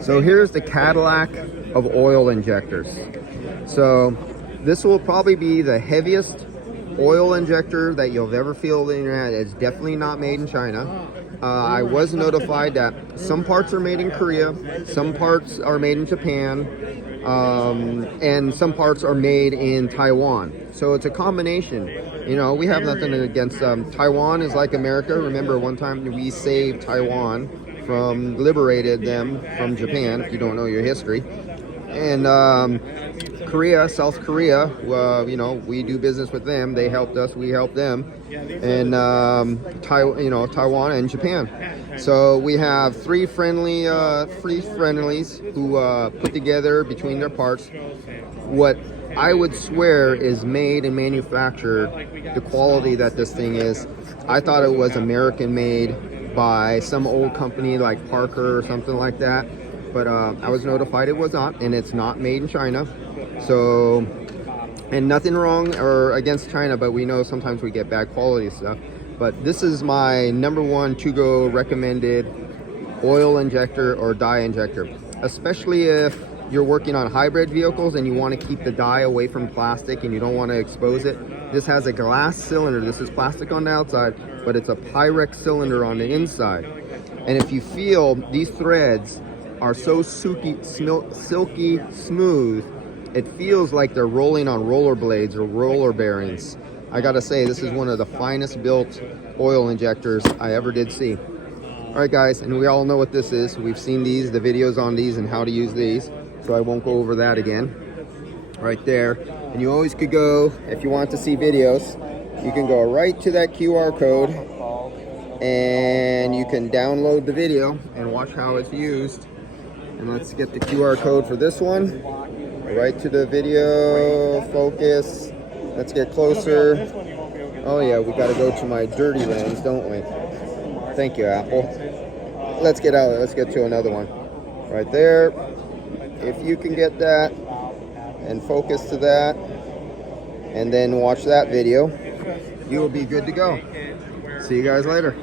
So here's the Cadillac of oil injectors. So this will probably be the heaviest oil injector that you'll ever feel in your hand. It's definitely not made in China. I was notified that some parts are made in Korea, some parts are made in Japan, and some parts are made in Taiwan. So it's a combination. You know, we have nothing against Taiwan is like America. Remember, one time we saved Taiwan from, liberated them from Japan, if you don't know your history. And Korea, South Korea, you know, we do business with them. They helped us, we helped them. And Taiwan and Japan. So we have three friendlies who put together between their parts what I would swear is made and manufactured, the quality that this thing is. I thought it was American made by some old company like Parker or something like that. But I was notified it was not, and it's not made in China. So, and nothing wrong or against China, but we know sometimes we get bad quality stuff. But this is my #1 to-go recommended oil injector or dye injector, especially if you're working on hybrid vehicles and you want to keep the dye away from plastic and you don't want to expose it. This has a glass cylinder. This is plastic on the outside, but it's a Pyrex cylinder on the inside. And if you feel these threads are so silky smooth, it feels like they're rolling on rollerblades or roller bearings. I gotta say, this is one of the finest built oil injectors I ever did see. All right, guys, and we all know what this is. We've seen these, the videos on these and how to use these, so I won't go over that again. Right there. And you always could go, if you want to see videos, you can go right to that QR code and you can download the video and watch how it's used. And let's get the QR code for this one. Right to the video, focus. Let's get closer. Oh yeah, we gotta go to my dirty lens, don't we? Thank you, Apple. Let's get out, let's get to another one. Right there. If you can get that and focus to that and then watch that video, you will be good to go. See you guys later.